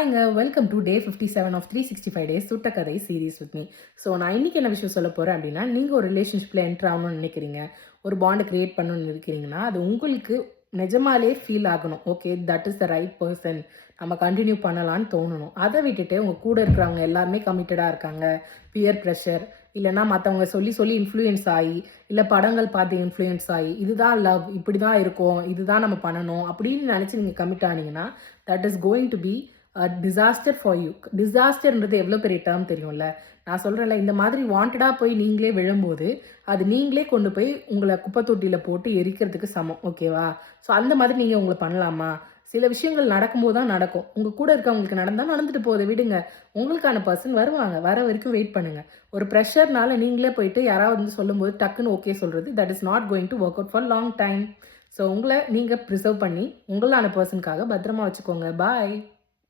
ஹாய்ங்க, welcome to day 57 of 365 days சுட்ட கதை series with me. So நான் இன்றைக்கி என்ன விஷயம் சொல்ல போகிறேன் அப்படின்னா, நீங்கள் ஒரு ரிலேஷன்ஷிப்பில் என்ட்ரு ஆகணும்னு நினைக்கிறீங்க, ஒரு பாண்டை க்ரியேட் பண்ணணும்னு நினைக்கிறீங்கன்னா, அது உங்களுக்கு நிஜமாலே ஃபீல் ஆகணும். Okay, that is the right person, நம்ம கண்டினியூ பண்ணலான்னு தோணணும். அதை விட்டுட்டு உங்கள் கூட இருக்கிறவங்க எல்லாருமே கமிட்டடாக இருக்காங்க, பியர் ப்ரெஷர் இல்லைனா மற்றவங்க சொல்லி சொல்லி இன்ஃப்ளூயன்ஸ் ஆகி, இல்லை படங்கள் பார்த்து இன்ஃப்ளூயன்ஸ் ஆகி, இதுதான் லவ், இப்படி தான் இருக்கும், இதுதான் நம்ம பண்ணணும் அப்படின்னு நினச்சி நீங்கள் கமிட் ஆனீங்கன்னா, that is going to be disaster for you. டிசாஸ்டர்ன்றது எவ்வளோ பெரிய டேர்ம் தெரியும்ல. நான் சொல்கிறேன்ல, இந்த மாதிரி வாண்டடாக போய் நீங்களே விழும்போது அது நீங்களே கொண்டு போய் உங்களை குப்பை தொட்டியில் போட்டு எரிக்கிறதுக்கு சமம். ஓகேவா? ஸோ அந்த மாதிரி நீங்கள் உங்களை பண்ணலாமா? சில விஷயங்கள் நடக்கும்போது தான் நடக்கும். உங்கள் கூட இருக்கவங்களுக்கு நடந்தால் நடந்துட்டு போகுது, விடுங்க. உங்களுக்கான பர்சன் வருவாங்க, வர வரைக்கும் வெயிட் பண்ணுங்கள். ஒரு ப்ரெஷர்னால நீங்களே போயிட்டு யாராவது வந்து சொல்லும்போது டக்குன்னு ஓகே சொல்கிறது, that is not going to work out for long time. So உங்களை நீங்கள் ப்ரிசர்வ் பண்ணி உங்களான பர்சனுக்காக பத்திரமா வச்சுக்கோங்க. பாய்.